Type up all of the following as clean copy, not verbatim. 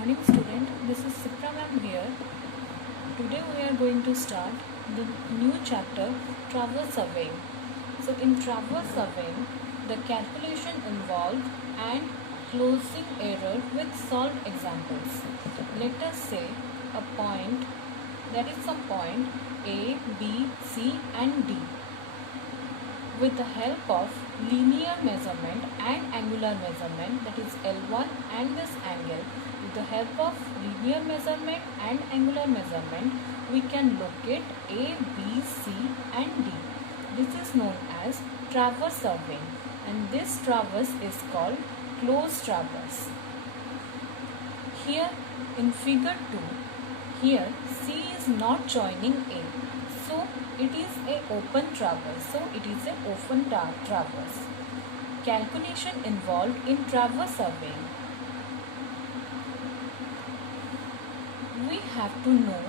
morning student, this is Sipra ma'am here. Today we are going to start the new chapter traverse surveying. So in traverse surveying, the calculation involved and closing error with solved examples. Let us say a point, that is some point A, B, C and D. With the help of linear measurement and angular measurement, that is L1 and this angle, with the help of linear measurement and angular measurement, we can locate A, B, C and D. This is known as traverse surveying, and this traverse is called closed traverse. Here in figure 2, here C is not joining A. So it is a open traverse. Traverse. Calculation involved in traverse surveying. We have to know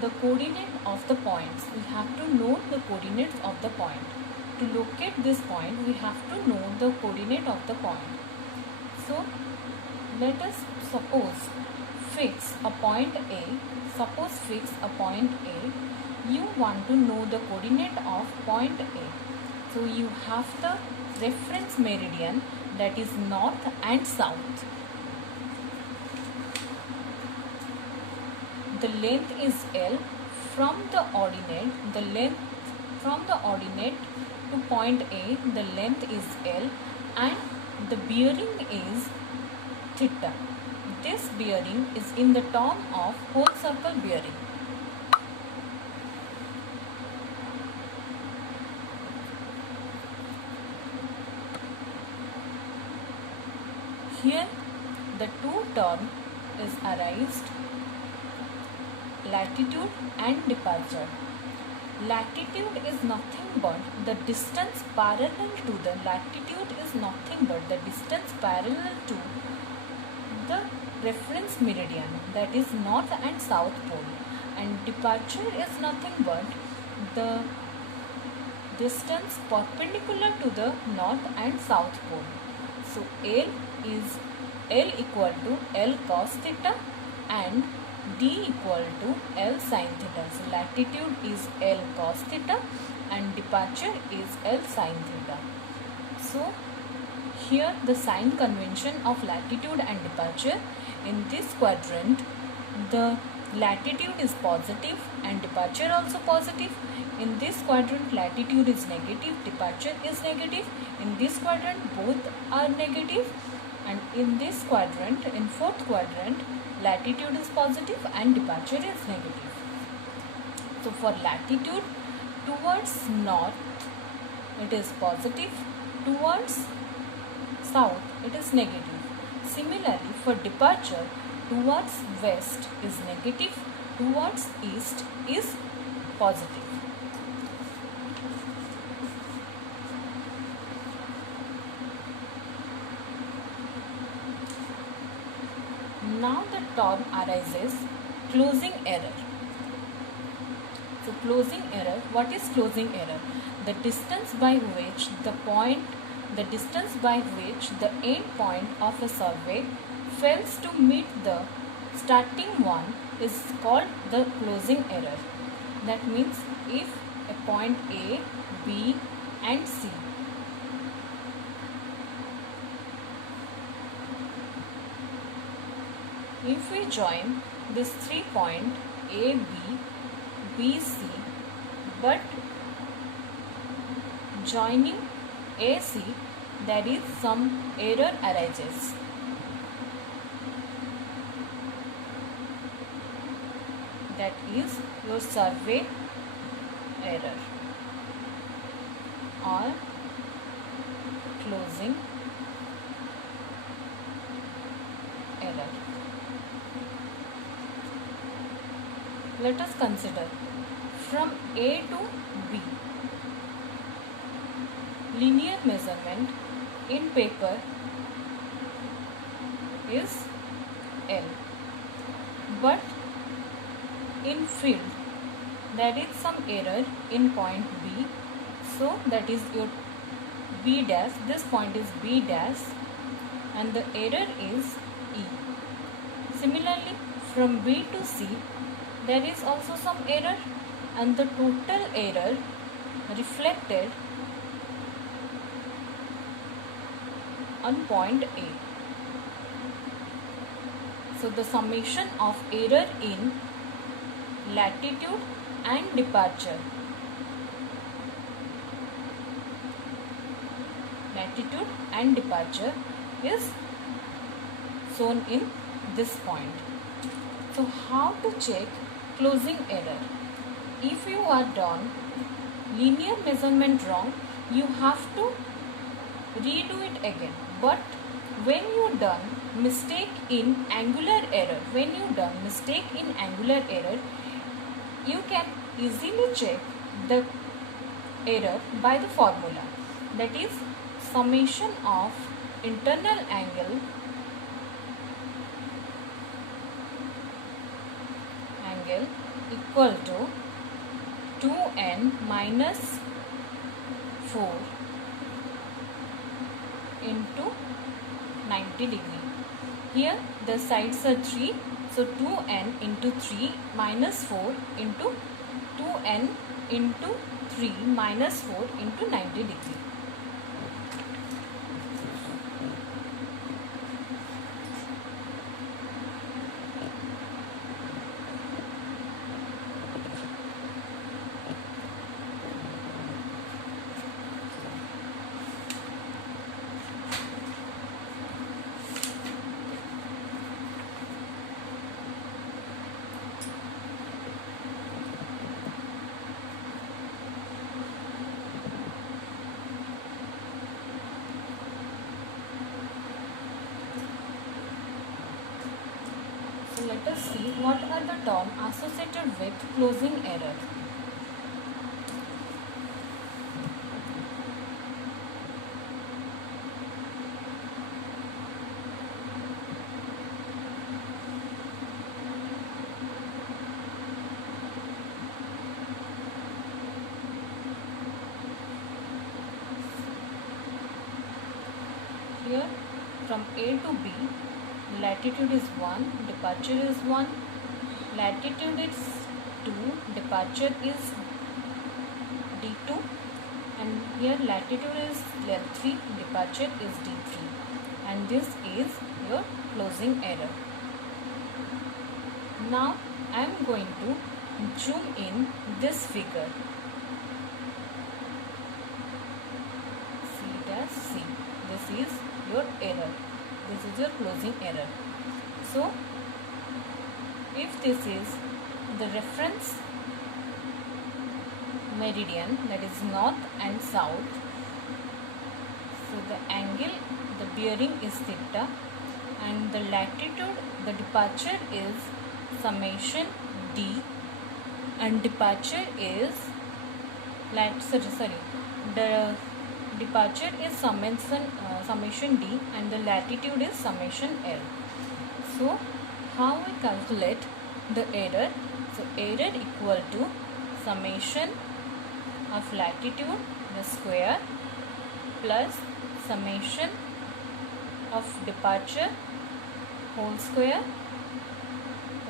the coordinate of the points. We have to know the coordinates of the point. To locate this point, we have to know the coordinate of the point. So let us fix a point A. You want to know the coordinate of point A. So you have the reference meridian, that is north and south. The length is L from the ordinate. To point A, the length is L and the bearing is theta. This bearing is in the term of whole circle bearing. Here the two term is arised, latitude and departure. Latitude is nothing but the distance parallel to the reference meridian, that is north and south pole, and departure is nothing but the distance perpendicular to the north and south pole. So L is L equal to L cos theta and D equal to L sin theta. So latitude is L cos theta and departure is L sin theta. So here the sign convention of latitude and departure. In this quadrant, the latitude is positive and departure also positive. In this quadrant, latitude is negative, departure is negative. In this quadrant, both are negative. And in this quadrant, in fourth quadrant, latitude is positive and departure is negative. So for latitude towards north, it is positive. Towards south, it is negative. Similarly, for departure, towards west is negative, towards east is positive. Now the term arises closing error. So closing error, what is closing error? The distance by which the end point of a survey fails to meet the starting one is called the closing error. That means if a point A, B and C if we join this 3 point A, B, B, C, but joining AC, there is some error arises. That is your survey error or closing error. Let us consider from A to B. Linear measurement in paper is L, but in field there is some error in point B. So that is your B dash. This point is B dash and the error is E. Similarly, from B to C, there is also some error, and the total error reflected on point A. So the summation of error in latitude and departure is shown in this point. So how to check closing error? If you are done linear measurement wrong, you have to redo it again. But when you done mistake in angular error, you can easily check the error by the formula, that is summation of internal angle equal to 2n minus 4 into 90 degree. Here the sides are 3, so 2n into 3 minus 4 into 2n into 3 minus 4 into 90 degree. So let us see what are the terms associated with closing error. Here from A to B, latitude is 1, departure is 1, latitude is 2, departure is D2, and here latitude is L3, departure is D3, and this is your closing error. Now I am going to zoom in this figure. C. This is your error. This is your closing error. So if this is the reference meridian, that is north and south, so the angle, the bearing is theta, and the latitude, the departure is summation d, and departure is the departure is summation d, and the latitude is summation l. So how we calculate the error? So error equal to summation of latitude, the square, plus summation of departure whole square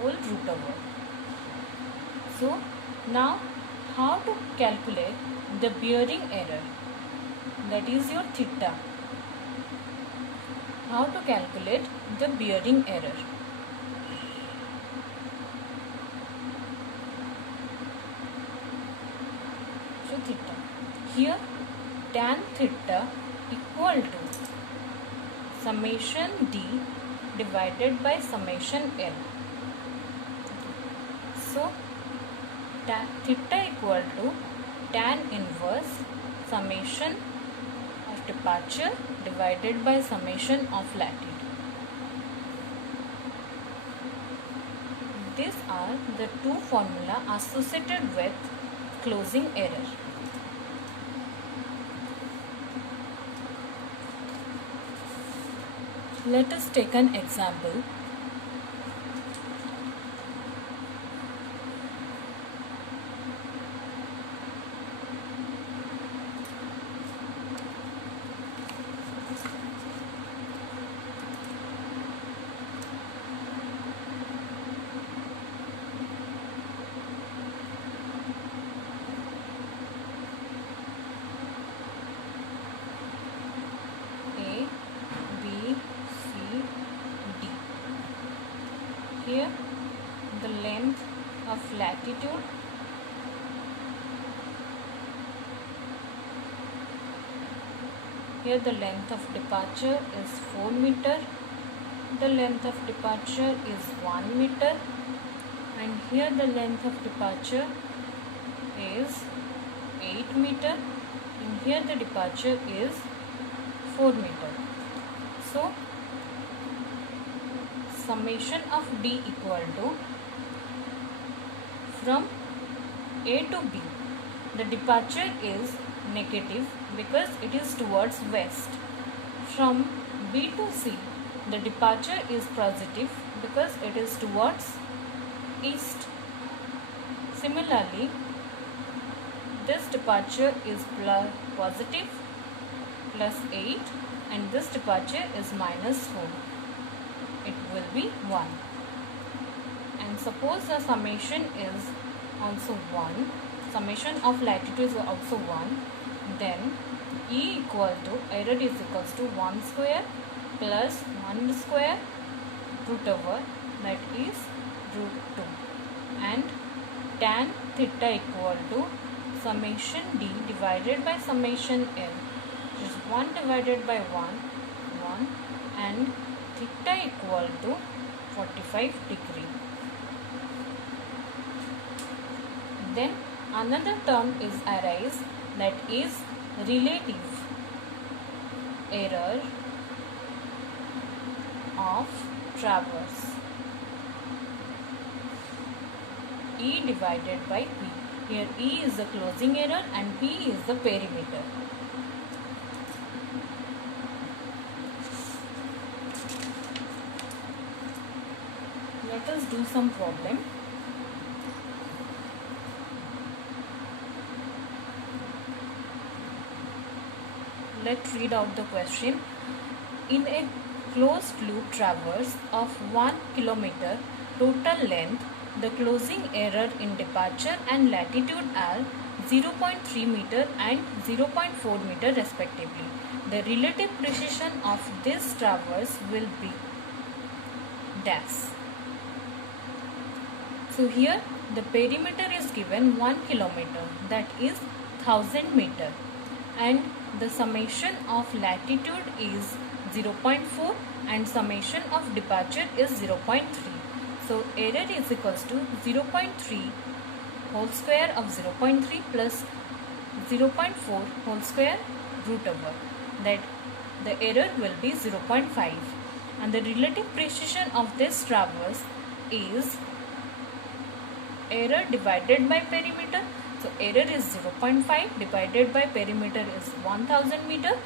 whole root over. So now how to calculate the bearing error, that is your theta. How to calculate the bearing error? So theta. Here tan theta equal to summation d divided by summation l. So theta equal to tan inverse summation of departure divided by summation of latitude. These are the two formula associated with closing error. Let us take an example. here the length of latitude here the length of departure is 4 meter, the length of departure is 1 meter, and here the length of departure is 8 meter, and here the departure is 4 meter. So summation of D equal to, from A to B, the departure is negative because it is towards west. From B to C, the departure is positive because it is towards east. Similarly, this departure is positive plus 8 and this departure is minus 4. It will be 1. And suppose the summation is also 1, summation of latitude is also 1, then E equal to, error is equals to 1 square plus 1 square root over, that is root 2, and tan theta equal to summation D divided by summation L, which is 1 divided by 1, and theta equal to 45 degree. Then another term is arise, that is relative error of traverse, E divided by P. Here E is the closing error and P is the perimeter. Let us do some problem. Let's read out the question. In a closed loop traverse of 1 kilometer total length, the closing error in departure and latitude are 0.3 meter and 0.4 meter respectively. The relative precision of this traverse will be dash. So here the perimeter is given 1 kilometer, that is 1000 meter, and the summation of latitude is 0.4 and summation of departure is 0.3. So error is equals to 0.3 whole square of 0.3 plus 0.4 whole square root over, that the error will be 0.5, and the relative precision of this traverse is error divided by perimeter. So error is 0.5 divided by perimeter is 1000 meter.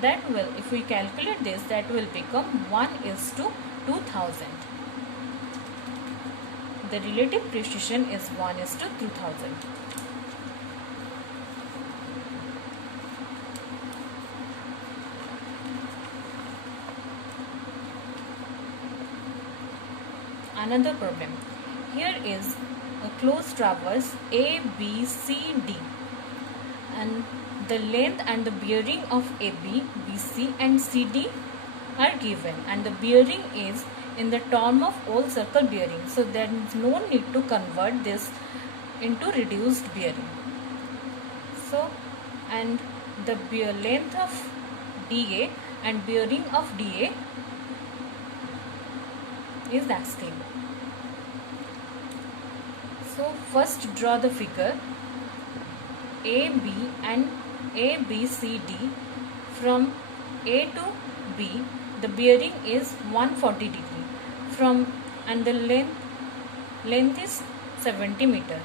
That will, if we calculate this, that will become 1:2000. The relative precision is 1:2000. Another problem. Here is a closed traverse A, B, C, D, and the length and the bearing of AB, BC and CD are given, and the bearing is in the term of all circle bearing. So there is no need to convert this into reduced bearing. So, and the length of DA and bearing of DA is asking. So first draw the figure AB and ABCD. From A to B, the bearing is 140 degree. From, and the length is 70 meter.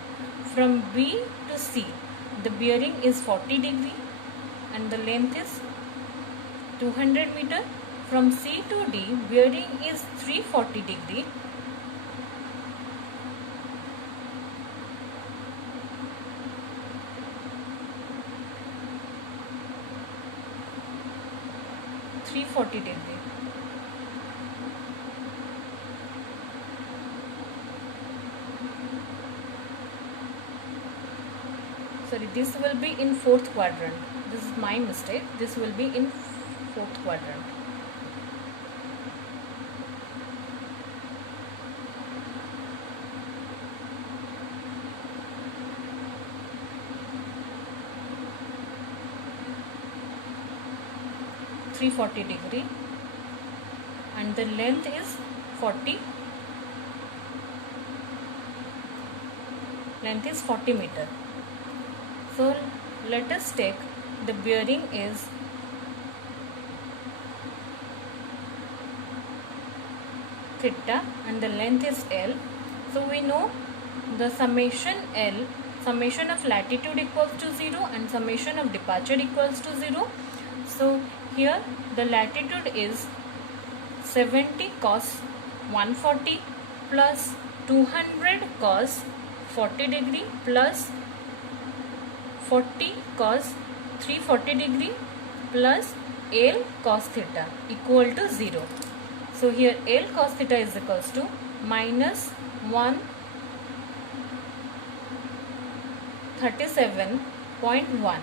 From B to C, the bearing is 40 degree and the length is 200 meter. From C to D, bearing is 340 degree. Sorry, this will be in fourth quadrant. This is my mistake. This will be in fourth quadrant. 340 degree, and the length is 40 meter. So let us take the bearing is theta and the length is L. So we know the summation of latitude equals to 0 and summation of departure equals to 0. So here the latitude is 70 cos 140 plus 200 cos 40 degree plus 40 cos 340 degree plus L cos theta equal to 0. So here L cos theta is equals to minus 137.1.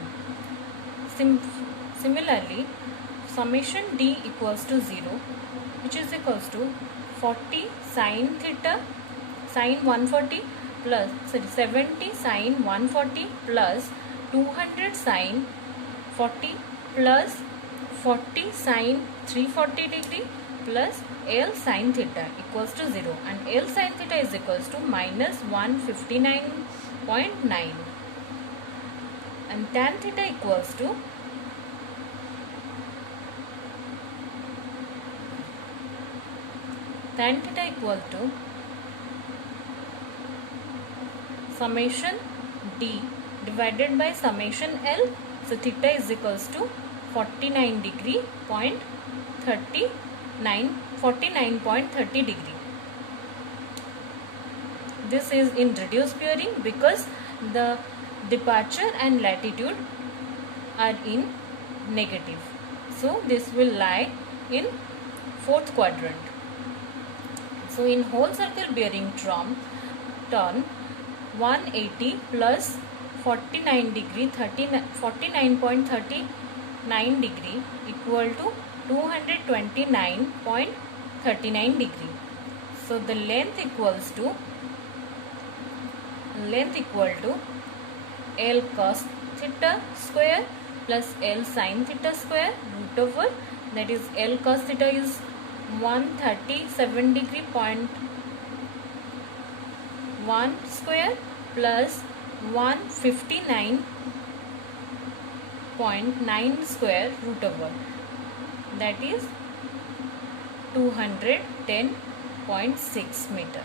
Similarly, summation D equals to 0, which is equals to 40 sin theta sin 140 plus 70 sin 140 plus 200 sin 40 plus 40 sin 340 degree plus L sin theta equals to 0, and L sin theta is equals to minus 159.9, and tan theta equals to summation D divided by summation L. So theta is equals to 49.30 degree. This is in reduced bearing because the departure and latitude are in negative. So this will lie in fourth quadrant. So in whole circle bearing turn 180 plus 49 degree 49.39 degree equal to 229.39 degree. So the length equal to L cos theta square plus L sin theta square root over, that is L cos theta is 137 degree 0.1 square plus 159.9 square root over, that is 210.6 meter.